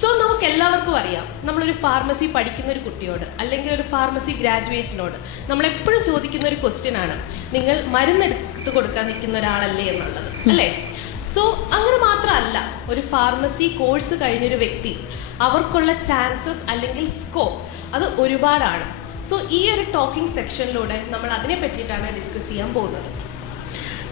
So നമുക്ക് എല്ലാവർക്കും അറിയാം. നമ്മളൊരു ഫാർമസി പഠിക്കുന്ന ഒരു കുട്ടിയോട് അല്ലെങ്കിൽ ഒരു ഫാർമസി ഗ്രാജുവേറ്റിനോട് നമ്മൾ എപ്പോഴും ചോദിക്കുന്ന ഒരു ക്വസ്റ്റ്യൻ ആണ്. നിങ്ങൾ മരുന്നെടുത്ത് കൊടുക്കാൻ നിൽക്കുന്ന ഒരാളല്ലേ എന്നുള്ളത്. അല്ലേ? സോ അങ്ങനെ മാത്രമല്ല. ഒരു ഫാർമസി കോഴ്സ് കഴിഞ്ഞൊരു വ്യക്തി. അവർക്കുള്ള ചാൻസസ് അല്ലെങ്കിൽ സ്കോപ്പ് അത് ഒരുപാടാണ്. സോ ഈ ഒരു ടോക്കിംഗ് സെക്ഷനിലൂടെ നമ്മൾ അതിനെ പറ്റിയിട്ടാണ് ഡിസ്കസ് ചെയ്യാൻ പോകുന്നത്.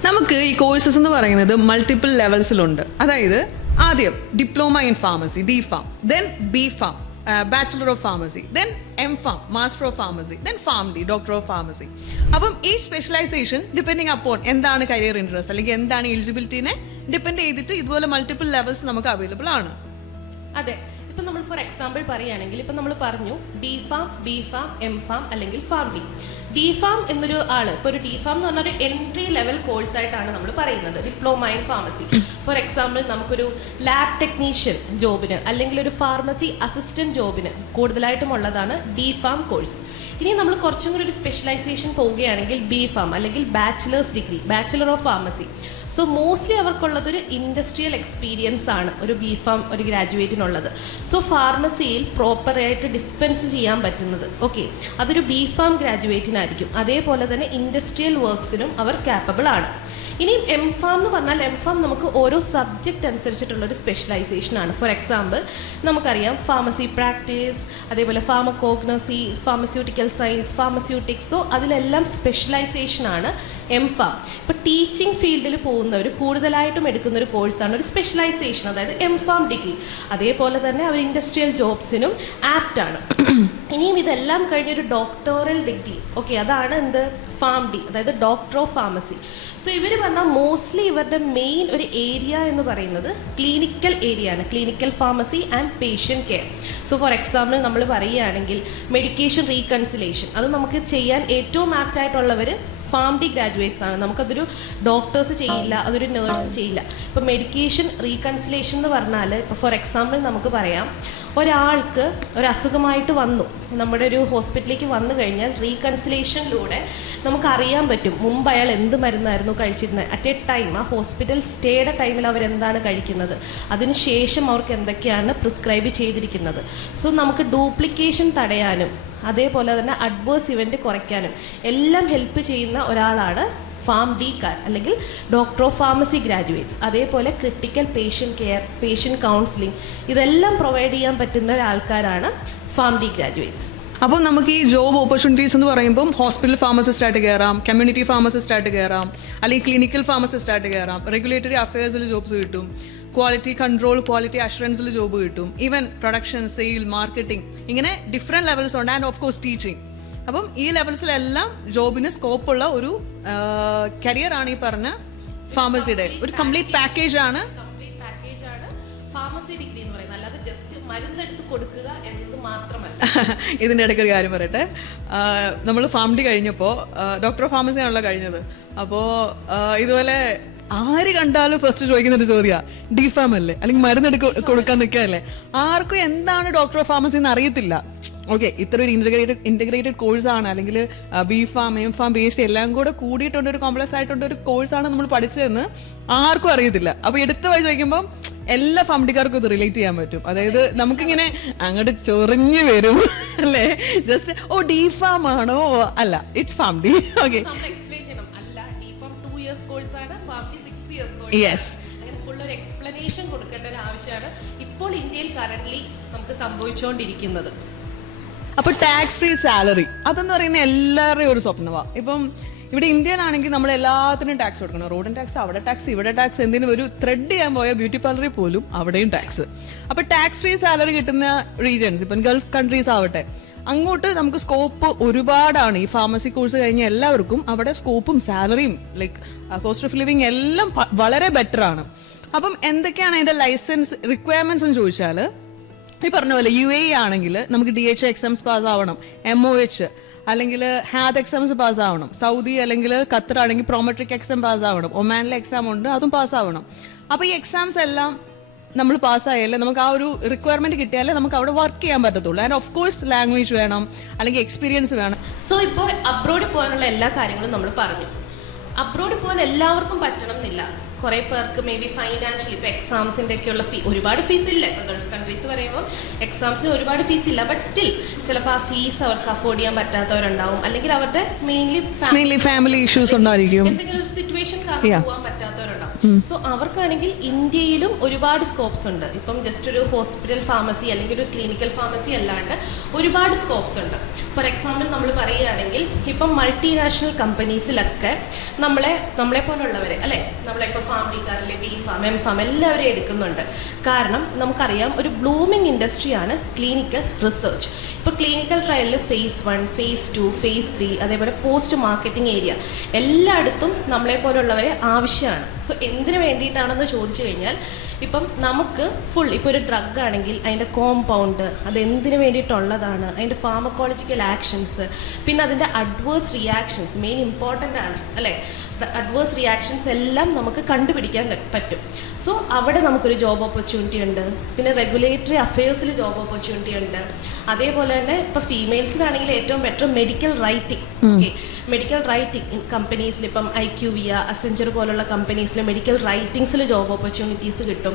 നമുക്ക് ഈ കോഴ്സസ് എന്ന് പറയുന്നത് മൾട്ടിപ്പിൾ ലെവൽസിലുണ്ട് അതായത് ആദ്യം diploma in pharmacy D pharm then B pharm bachelor of pharmacy then M pharm master of pharmacy then pharm D doctor of pharmacy അപ്പം ഈ സ്പെഷ്യലൈസേഷൻ ഡിപ്പെൻഡിങ് അപ്പോൺ എന്താണ് കരിയർ ഇൻട്രസ്റ്റ് അല്ലെങ്കിൽ എന്താണ് എലിജിബിലിറ്റിനെ ഡിപ്പെൻഡ് ചെയ്തിട്ട് ഇതുപോലെ മൾട്ടിപ്പിൾ ലെവൽസ് നമുക്ക് available ആണ്. അതെ. ഇപ്പം നമ്മൾ ഫോർ എക്സാമ്പിൾ പറയുകയാണെങ്കിൽ ഇപ്പം നമ്മൾ പറഞ്ഞു D pharm B pharm M pharm അല്ലെങ്കിൽ ഫാം ഡി ഡി ഫാം എന്നൊരു ആൾ ഇപ്പോൾ ഒരു ഡി ഫാം എന്ന് പറഞ്ഞ ഒരു എൻട്രി ലെവൽ കോഴ്സ് ആയിട്ടാണ് നമ്മൾ പറയുന്നത് diploma in pharmacy for example നമുക്കൊരു ലാബ് ടെക്നീഷ്യൻ ജോബിന് അല്ലെങ്കിൽ ഒരു ഫാർമസി അസിസ്റ്റന്റ് ജോബിന് കൂടുതലായിട്ടും ഉള്ളതാണ് ഡി ഫാം കോഴ്സ് ഇനി നമ്മൾ കുറച്ചും കൂടി ഒരു സ്പെഷ്യലൈസേഷൻ പോവുകയാണെങ്കിൽ ബി ഫാം അല്ലെങ്കിൽ bachelors degree bachelor of pharmacy so mostly അവർക്കുള്ളത് ഒരു ഇൻഡസ്ട്രിയൽ എക്സ്പീരിയൻസ് ആണ്. ഒരു ബി ഫാം ഒരു ഗ്രാജുവേറ്റിനുള്ളത് സോ ഫാർമസിയിൽ പ്രോപ്പറായിട്ട് ഡിസ്പെൻസ് ചെയ്യാൻ പറ്റുന്നത്. ഓക്കെ അതൊരു ബി ഫാം ഗ്രാജുവേറ്റിനായിരിക്കും അതേപോലെ തന്നെ ഇൻഡസ്ട്രിയൽ വർക്ക്സിനും അവർ ക്യാപ്പബിൾ ആണ്. ഇനി എം ഫാം എന്ന് പറഞ്ഞാൽ എം ഫാം നമുക്ക് ഓരോ സബ്ജക്റ്റ് അനുസരിച്ചിട്ടുള്ള ഒരു സ്പെഷ്യലൈസേഷൻ ആണ്. ഫോർ എക്സാമ്പിൾ നമുക്കറിയാം ഫാർമസി പ്രാക്ടീസ് അതേപോലെ pharmacognosy pharmaceutical science pharmaceutics so അതിലെല്ലാം സ്പെഷ്യലൈസേഷൻ ആണ് എം ഫാം ഇപ്പോൾ ടീച്ചിങ് ഫീൽഡിൽ പോകുന്നവർ കൂടുതലായിട്ടും എടുക്കുന്ന ഒരു കോഴ്സാണ് ഒരു സ്പെഷ്യലൈസേഷൻ അതായത് എം ഫാം ഡിഗ്രി അതേപോലെ തന്നെ അവർ ഇൻഡസ്ട്രിയൽ ജോബ്സിനും ആപ്റ്റ് ആണ്. ഇനിയും ഇതെല്ലാം കഴിഞ്ഞൊരു ഡോക്ടോറൽ ഡിഗ്രി ഓക്കെ അതാണ് എന്ത്? ഫാം ഡി അതായത് ഡോക്ടർ ഓഫ് ഫാർമസി സോ ഇവർ പറഞ്ഞാൽ മോസ്റ്റ്ലി ഇവരുടെ മെയിൻ ഒരു ഏരിയ എന്ന് പറയുന്നത് ക്ലിനിക്കൽ ഏരിയ ആണ്. Clinical pharmacy and patient care so for example നമ്മൾ പറയുകയാണെങ്കിൽ മെഡിക്കേഷൻ റീകൺസിലേഷൻ അത് നമുക്ക് ചെയ്യാൻ ഏറ്റവും ആപ്റ്റ് ആയിട്ടുള്ളവർ ഫാം ഡി ഗ്രാജുവേറ്റ്സ് ആണ്. നമുക്കതൊരു ഡോക്ടേഴ്സ് ചെയ്യില്ല അതൊരു നേഴ്സ് ചെയ്യില്ല. ഇപ്പോൾ മെഡിക്കേഷൻ റീകൺസിലേഷൻ എന്ന് പറഞ്ഞാൽ ഇപ്പോൾ ഫോർ എക്സാമ്പിൾ നമുക്ക് പറയാം ഒരാൾക്ക് ഒരു അസുഖമായിട്ട് വന്നു. നമ്മുടെ ഒരു ഹോസ്പിറ്റലിലേക്ക് വന്നു കഴിഞ്ഞാൽ റീകൺസിലേഷനിലൂടെ നമുക്കറിയാൻ പറ്റും മുമ്പ് അയാൾ എന്ത് മരുന്നായിരുന്നു കഴിച്ചിരുന്നത്. അറ്റ് എ ടൈം ആ ഹോസ്പിറ്റൽ സ്റ്റേയുടെ ടൈമിൽ അവരെന്താണ് കഴിക്കുന്നത്. അതിനുശേഷം അവർക്ക് എന്തൊക്കെയാണ് പ്രിസ്ക്രൈബ് ചെയ്തിരിക്കുന്നത്. സോ നമുക്ക് ഡ്യൂപ്ലിക്കേഷൻ തടയാനും അതേപോലെ തന്നെ അഡ്വേഴ്സ് ഇവന്റ് കുറയ്ക്കാനും എല്ലാം ഹെൽപ്പ് ചെയ്യുന്ന ഒരാളാണ് ഫാം ഡി കാർ അല്ലെങ്കിൽ ഡോക്ടർ ഓഫ് ഫാർമസി ഗ്രാജുവേറ്റ്സ് അതേപോലെ critical patient care patient counselling ഇതെല്ലാം പ്രൊവൈഡ് ചെയ്യാൻ പറ്റുന്ന ഒരാൾക്കാരാണ് ഫാം ഡി ഗ്രാജുവേറ്റ്സ് അപ്പോൾ നമുക്ക് ഈ ജോബ് ഓപ്പർച്യൂണിറ്റീസ് എന്ന് പറയുമ്പോൾ ഹോസ്പിറ്റൽ ഫാർമസിസ്റ്റ് ആയിട്ട് കയറാം കമ്മ്യൂണിറ്റി ഫാർമസിസ്റ്റ് ആയിട്ട് കയറാം അല്ലെങ്കിൽ ക്ലിനിക്കൽ ഫാർമസിസ്റ്റ് ആയിട്ട് കയറാം റെഗുലേറ്ററി അഫയേഴ്സിൽ ജോബ്സ് കിട്ടും ക്വാളിറ്റി കൺട്രോൾ ക്വാളിറ്റി അഷുറൻസിൽ ജോബ് കിട്ടും. ഈവൻ പ്രൊഡക്ഷൻ സെയിൽ മാർക്കറ്റിംഗ് ഇങ്ങനെ ഡിഫറെന്റ് ലെവൽസ് ഉണ്ട്. ആൻഡ് ഓഫ് കോഴ്സ് ടീച്ചിങ് അപ്പം ഈ ലെവൽസിലെല്ലാം ജോബിന് സ്കോപ്പുള്ള ഒരു കരിയർ ആണ് ഈ പറഞ്ഞ ഫാർമസിയുടെ ഒരു കംപ്ലീറ്റ് പാക്കേജ് ആണ് ഫാർമസി ഡിഗ്രി എന്ന് പറയുന്നത്. അല്ലാതെ ജസ്റ്റ് മരുന്നെടുത്ത് കൊടുക്കുക എന്നത് മാത്രമല്ല. ഇതിന്റെ ഇടയ്ക്ക് ഒരു കാര്യം പറയട്ടെ. നമ്മൾ ഫാം ഡി കഴിഞ്ഞപ്പോൾ ഡോക്ടർ ഓഫ് ഫാർമസി ആണല്ലോ കഴിഞ്ഞത് അപ്പോൾ ഇതുപോലെ ആര് കണ്ടാലും ഫസ്റ്റ് ചോദിക്കുന്ന ഒരു ചോദ്യമാണ് ഡി ഫാം അല്ലേ? അല്ലെങ്കിൽ മരുന്നെടുക്ക കൊടുക്കാൻ നിൽക്കുകയല്ലേ? ആർക്കും എന്താണ് ഡോക്ടർ ഓഫ് ഫാർമസി എന്ന് അറിയത്തില്ല. ഓക്കെ ഇത്ര ഒരു ഇന്റഗ്രേറ്റഡ് ഇന്റഗ്രേറ്റഡ് കോഴ്സാണ് അല്ലെങ്കിൽ B pharm M pharm B S എല്ലാം കൂടെ കൂടിയിട്ടുണ്ട്. ഒരു കോംപ്ലക്സ് ആയിട്ടുണ്ട്. ഒരു കോഴ്സാണ് നമ്മൾ പഠിച്ചതെന്ന് ആർക്കും അറിയത്തില്ല. അപ്പോൾ എടുത്തു വഴി ചോദിക്കുമ്പോൾ എല്ലാ ഫാമിലിക്കാർക്കും ഇത് റിലേറ്റ് ചെയ്യാൻ പറ്റും. അതായത് നമുക്കിങ്ങനെ അങ്ങോട്ട് ചൊറിഞ്ഞു വരും. അല്ലേ? ജസ്റ്റ് ഓ ഡി ഫാം ആണോ? അല്ല it's pharm D okay yes explanation കൊടുക്കേണ്ട ഒരു ആവശ്യമാണ്. ഇപ്പോൾ ഇന്ത്യയിൽ കറന്റ് നമുക്ക് സംഭവിച്ചുകൊണ്ടിരിക്കുന്നത് അപ്പൊ ടാക്സ് ഫ്രീ സാലറി അതെന്ന് പറയുന്ന എല്ലാവരുടെയും ഒരു സ്വപ്നമാണ് ഇപ്പം ഇവിടെ ഇന്ത്യയിലാണെങ്കിൽ നമ്മൾ എല്ലാത്തിനും ടാക്സ് കൊടുക്കണം. റോഡിൻ ടാക്സ് അവിടെ ടാക്സ് ഇവിടെ ടാക്സ് എന്തിനും ഒരു ത്രെഡ് ചെയ്യാൻ പോയ ബ്യൂട്ടി പാർലറിൽ പോലും അവിടെയും ടാക്സ് അപ്പൊ ടാക്സ് ഫ്രീ സാലറി കിട്ടുന്ന റീജിയൻസ് ഇപ്പം ഗൾഫ് കൺട്രീസ് ആവട്ടെ. അങ്ങോട്ട് നമുക്ക് സ്കോപ്പ് ഒരുപാടാണ്. ഈ ഫാർമസി കോഴ്സ് കഴിഞ്ഞ എല്ലാവർക്കും അവിടെ സ്കോപ്പും സാലറിയും ലൈക്ക് കോസ്റ്റ് ഓഫ് ലിവിങ് എല്ലാം വളരെ ബെറ്റർ ആണ്. അപ്പം എന്തൊക്കെയാണ് അതിന്റെ ലൈസൻസ് റിക്വയർമെന്റ്സ് എന്ന് ചോദിച്ചാൽ ഈ പറഞ്ഞ പോലെ യു എ ആണെങ്കിൽ നമുക്ക് ഡി എച്ച് എക്സാംസ് പാസ് ആവണം എം ഒ എച്ച് അല്ലെങ്കിൽ ഹാത് എക്സാംസ് പാസ് ആവണം സൗദി അല്ലെങ്കിൽ ഖത്തർ ആണെങ്കിൽ പ്രോമെട്രിക് എക്സാം പാസ് ആവണം ഒമാനിലെ എക്സാം ഉണ്ട് അതും പാസ് ആവണം. അപ്പോൾ ഈ എക്സാംസ് എല്ലാം നമ്മൾ പാസ്സായാലേ നമുക്ക് ആ ഒരു റിക്വയർമെന്റ് കിട്ടിയാലേ നമുക്ക് അവിടെ വർക്ക് ചെയ്യാൻ പറ്റത്തുള്ളൂ. ആൻഡ് ഓഫ് കോഴ്സ് ലാംഗ്വേജ് വേണം അല്ലെങ്കിൽ എക്സ്പീരിയൻസ് വേണം. സോ ഇപ്പോൾ അബ്രോഡ് പോകാനുള്ള എല്ലാ കാര്യങ്ങളും നമ്മൾ പറഞ്ഞു. അബ്രോഡിൽ പോകാൻ എല്ലാവർക്കും പറ്റണം എന്നില്ല കുറേ പേർക്ക് മേ ബി ഫൈനാൻഷ്യലി ഇപ്പോൾ ഒക്കെ ഉള്ള ഫീ ഒരുപാട് ഫീസ് ഇല്ല. ഇപ്പോൾ ഗൾഫ് കൺട്രീസ് പറയുമ്പോൾ എക്സാംസിന് ഒരുപാട് ഫീസ് ഇല്ല. ബട്ട് സ്റ്റിൽ ചിലപ്പോൾ ആ ഫീസ് അവർക്ക് അഫോർഡ് ചെയ്യാൻ പറ്റാത്തവരുണ്ടാവും. അല്ലെങ്കിൽ അവരുടെ മെയിൻലി മെയിൻലി ഫാമിലി ഇഷ്യൂസ് ഉണ്ടായിരിക്കും എന്തെങ്കിലും ഒരു സിറ്റുവേഷൻ കാരണം പോകാൻ പറ്റാത്തവരുണ്ടാവും. സോ അവർക്കാണെങ്കിൽ ഇന്ത്യയിലും ഒരുപാട് സ്കോപ്സ് ഉണ്ട്. ഇപ്പം ജസ്റ്റ് ഒരു ഹോസ്പിറ്റൽ ഫാർമസി അല്ലെങ്കിൽ ഒരു ക്ലിനിക്കൽ ഫാർമസി അല്ലാണ്ട് ഒരുപാട് സ്കോപ്സ് ഉണ്ട്. ഫോർ എക്സാമ്പിൾ നമ്മൾ പറയുകയാണെങ്കിൽ ഇപ്പം മൾട്ടിനാഷണൽ കമ്പനീസിലൊക്കെ നമ്മളെ നമ്മളെ പോലുള്ളവരെ അല്ലേ? നമ്മളെ ഇപ്പോൾ ഫാം ഡിക്കാറിലെ ബി ഫാം എം ഫാം എല്ലാവരെയും എടുക്കുന്നുണ്ട്. കാരണം നമുക്കറിയാം ഒരു ബ്ലൂമിംഗ് ഇൻഡസ്ട്രിയാണ് ക്ലിനിക്കൽ റിസർച്ച് ഇപ്പോൾ clinical ട്രയലിൽ phase one phase two phase three അതേപോലെ പോസ്റ്റ് മാർക്കറ്റിംഗ് ഏരിയ എല്ലായിടത്തും നമ്മളെ പോലുള്ളവരെ ആവശ്യമാണ്. സോ എന്തിനു വേണ്ടിയിട്ടാണെന്ന് ചോദിച്ചു കഴിഞ്ഞാൽ ഇപ്പം നമുക്ക് ഫുൾ ഇപ്പൊ ഒരു ഡ്രഗ് ആണെങ്കിൽ അതിന്റെ കോമ്പൗണ്ട് അത് എന്തിനു വേണ്ടിയിട്ടുള്ളതാണ്? അതിന്റെ ഫാർമക്കോളജിക്കൽ ആക്ഷൻസ് പിന്നെ അതിന്റെ അഡ്വേഴ്സ് റിയാക്ഷൻസ് മെയിൻ ഇമ്പോർട്ടന്റ് ആണ് അല്ലേ? അഡ്വേഴ്സ് റിയാക്ഷൻസ് എല്ലാം നമുക്ക് കണ്ടുപിടിക്കാൻ പറ്റും. സോ അവിടെ നമുക്കൊരു ജോബ് ഓപ്പർച്യൂണിറ്റി ഉണ്ട്. പിന്നെ റെഗുലേറ്ററി അഫയേഴ്സിൽ ജോബ് ഓപ്പർച്യൂണിറ്റി ഉണ്ട്. അതേപോലെ തന്നെ ഇപ്പോൾ ഫീമെയിൽസിനാണെങ്കിൽ ഏറ്റവും better medical writing okay medical writing കമ്പനീസിൽ ഇപ്പം ഐ ക്യു വിയ അസെഞ്ചർ പോലുള്ള കമ്പനീസിൽ മെഡിക്കൽ റൈറ്റിംഗ്സിൽ ജോബ് ഓപ്പർച്യൂണിറ്റീസ് കിട്ടും.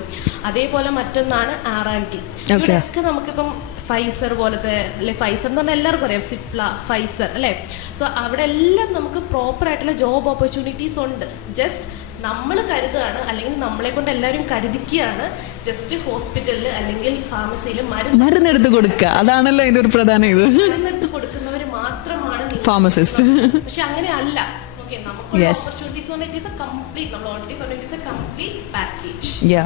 അതേപോലെ മറ്റൊന്നാണ് ആർ ആൻഡ് ടി ഇവിടെയൊക്കെ നമുക്കിപ്പം ഫൈസർ പോലത്തെ അല്ലെ ഫൈസർ എന്ന് പറഞ്ഞാൽ എല്ലാവർക്കും അറിയാം സിപ്ല ഫൈസർ അല്ലേ? സോ അവിടെ എല്ലാം നമുക്ക് പ്രോപ്പർ ആയിട്ടുള്ള ജോബ് ഓപ്പർച്യൂണിറ്റീസ് ഉണ്ട്. ജസ്റ്റ് നമ്മൾ കരുതുകയാണ് അല്ലെങ്കിൽ നമ്മളെ കൊണ്ട് എല്ലാവരും കരുതിക്കുകയാണ് ജസ്റ്റ് ഹോസ്പിറ്റലിൽ അല്ലെങ്കിൽ ഫാർമസിയിൽ മരുന്ന് മരുന്നെടുത്ത് കൊടുക്കുക. അതാണല്ലോ അതിന്റെ ഒരു പ്രധാന ഇത്. മരുന്നെടുത്ത് കൊടുക്കുന്നവർ മാത്രമാണ് ഫാർമസിസ്റ്റ് പക്ഷെ അങ്ങനെ അല്ല ഓക്കെ നമുക്ക്. Opportunities it is a it's a complete package yeah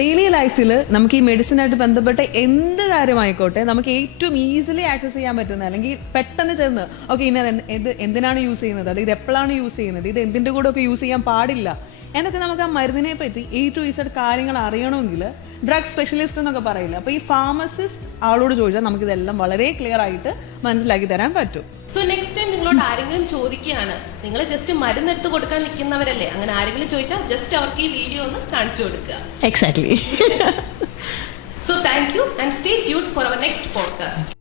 daily ലൈഫിൽ നമുക്ക് ഈ മെഡിസിനായിട്ട് ബന്ധപ്പെട്ട എന്ത് കാര്യമായിക്കോട്ടെ നമുക്ക് ഏറ്റവും ഈസിലി ആക്സസ് ചെയ്യാൻ പറ്റുന്ന അല്ലെങ്കിൽ പെട്ടെന്ന് ചെന്ന് ഓക്കെ ഇന്നത് എന്ത് എന്തിനാണ് യൂസ് ചെയ്യുന്നത്? അല്ലെങ്കിൽ ഇത് എപ്പോഴാണ് യൂസ് ചെയ്യുന്നത്? ഇത് എന്തിന്റെ കൂടെ ഒക്കെ യൂസ് ചെയ്യാൻ പാടില്ല. എന്നൊക്കെ നമുക്ക് ആ മരുന്നിനെ പറ്റി എ ടു ഇസഡ് കാര്യങ്ങൾ അറിയണമെങ്കിൽ ഡ്രഗ് സ്പെഷ്യലിസ്റ്റ് എന്നൊക്കെ പറയില്ല? അപ്പോൾ ഈ ഫാർമസിസ്റ്റ് ആളോട് ചോദിച്ചാൽ നമുക്ക് ഇതെല്ലാം വളരെ ക്ലിയർ ആയിട്ട് മനസ്സിലാക്കി തരാൻ പറ്റും. സോ നെക്സ്റ്റ് ടൈം നിങ്ങളോട് ആരെങ്കിലും ചോദിക്കുകയാണ് നിങ്ങൾ ജസ്റ്റ് മരുന്നെടുത്ത് കൊടുക്കാൻ നിൽക്കുന്നവരല്ലേ? അങ്ങനെ ആരെങ്കിലും ചോദിച്ചാൽ ജസ്റ്റ് അവർക്ക് ഈ വീഡിയോ ഒന്ന് കാണിച്ചു കൊടുക്കുക. Exactly so thank you and stay ട്യൂഡ് for our next podcast